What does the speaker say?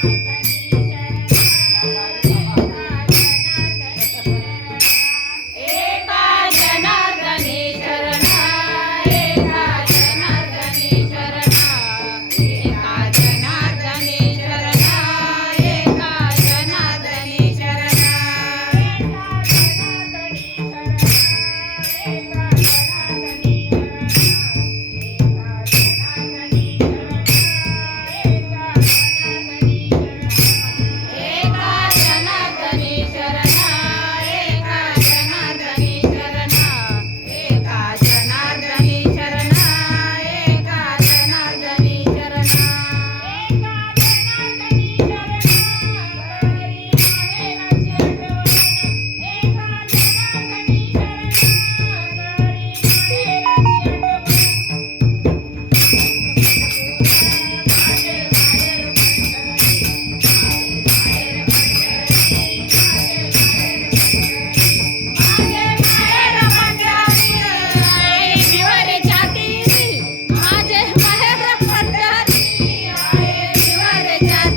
tayo Yeah.